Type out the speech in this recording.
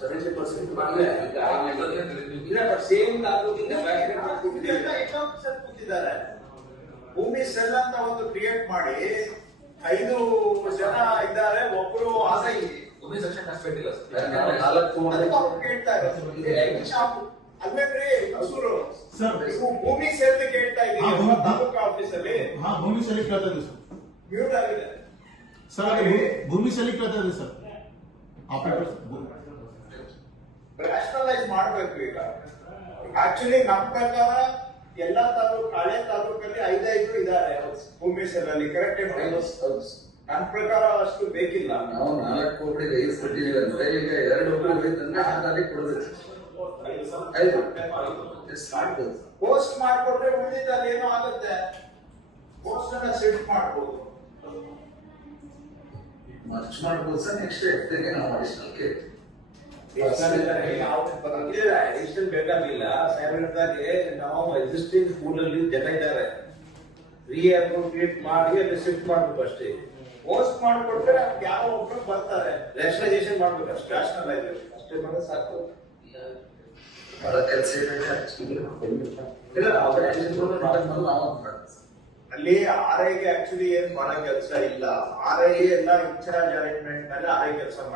70% ಇಲ್ಲ but same ತಾಲೂಕಿಂದ ಕೂತಿದ್ದಾರೆ. ಭೂಮಿ ಸೆಲ್ ಅಂತ ಒಂದು ಕ್ರಿಯೇಟ್ ಮಾಡಿ 5 ಜನ ಇದ್ದಾರೆ, ಒಬ್ರು ಆಸೈ ಭೂಮಿ ಸೆಕ್ಷನ್ ಹಾಸ್ಪಿಟಲ್ ಕೇಳ್ತಾ ಅಲ್ವೇನ್ರಿ ಹೊಸೂರು ಭೂಮಿ ಸೇಲ್ ಕೇಳ್ತಾ ಇದ್ದೀವಿ ತಾಲೂಕು ಆಫೀಸ್ ಅಲ್ಲಿ. ಭೂಮಿ ಸೆಲ್ ಕೇಳ್ತಾ ಇದೆ ಸರ್, ಮ್ಯೂಟ್ ಆಗಿದೆ ಸರ್. ಭೂಮಿ ಸೆಲ್ ಕೇಳ್ತಾ ಇದೆ ಸರ್. ರ್ಯಾಷನಲೈಸ್ ಮಾಡ್ಬೇಕು ಈಗ. ಆಕ್ಚುಲಿ ನಮ್ಮ ಪ್ರಕಾರ ಎಲ್ಲಾ ತಾಲೂಕು ಹಳೆ ತಾಲೂಕಲ್ಲಿ 5 ಇದ್ದಾರೆ ಭೂಮಿ ಸೆಲ್ ಅಲ್ಲಿ. ಕರೆಕ್ಟ್ ನನ್ನ ಪ್ರಕಾರ ಅಷ್ಟು ಬೇಕಿಲ್ಲ. ನಾವು 4 ಕೋಟಿ ರೈಸ್ ಕೊಟ್ಟಿದ್ದೀವಿ ಅಂದ್ರೆ ಈಗ 2 ಕೋಟಿ ತಂದ್ರೆ ಕೊಡಬೇಕು. ಪೋಸ್ಟ್ ಮಾಡ್ಕೊಟ್ರೆ ಉಳಿದಿದ್ದಲ್ಲಿ ಏನೋ ಆಗುತ್ತೆ. ಪೋಸ್ಟ್ ಅನ್ನ ಶಿಫ್ಟ್ ಮಾಡ್ಬೋದು, ಮರ್ಚ್ ಮಾಡ್ಬೋದು ಸರ್. ನೆಕ್ಸ್ಟ್ ಎಫ್ಗೆ ನಾವು ಅಡಿಷನಲ್ ಎಡಿಷನ್ ಬೇಕಾಗಿಲ್ಲ. ಸಾಹೇಬ್ರದಾಗೆ ನಾವು ಎಕ್ಸಿಸ್ಟಿಂಗ್ ಸ್ಕೂಲ್ ಅಲ್ಲಿ ಜನ ಇದ್ದಾರೆ, ರೀಅಪ್ರೋಪ್ರಿಯೇಟ್ ಮಾಡಿ ಅಲ್ಲಿ ಶಿಫ್ಟ್ ಮಾಡ್ಬೇಕು ಅಷ್ಟೇ. ಪೋಸ್ಟ್ ಮಾಡ್ಕೊಟ್ರೆ ಯಾವ ಒಬ್ರು ಬರ್ತಾರೆ. ರ್ಯಾಷನಲೈಸೇಷನ್ ಮಾಡ್ಬೇಕು ಅಷ್ಟೇ, ರ್ಯಾಷನಲೈಸೇಷನ್ ಅಷ್ಟೇ ಮಾಡಿದ್ರೆ ಸಾಕು. ಬಹಳ ಕೆಲಸ ಅಲ್ಲಿ ಆರ್ಐಗೆ ಆಕ್ಚುಲಿ ಏನ್ ಬಹಳ ಕೆಲಸ ಇಲ್ಲ. ಆರ್ಐ ಎಲ್ಲ ಇನ್ಚಾರ್ಜ್ ಅರೇಂಜ್ಮೆಂಟ್ ಮೇಲೆ ಆರ್ಐ ಕೆಲಸ ಮಾಡ್ತಾರೆ.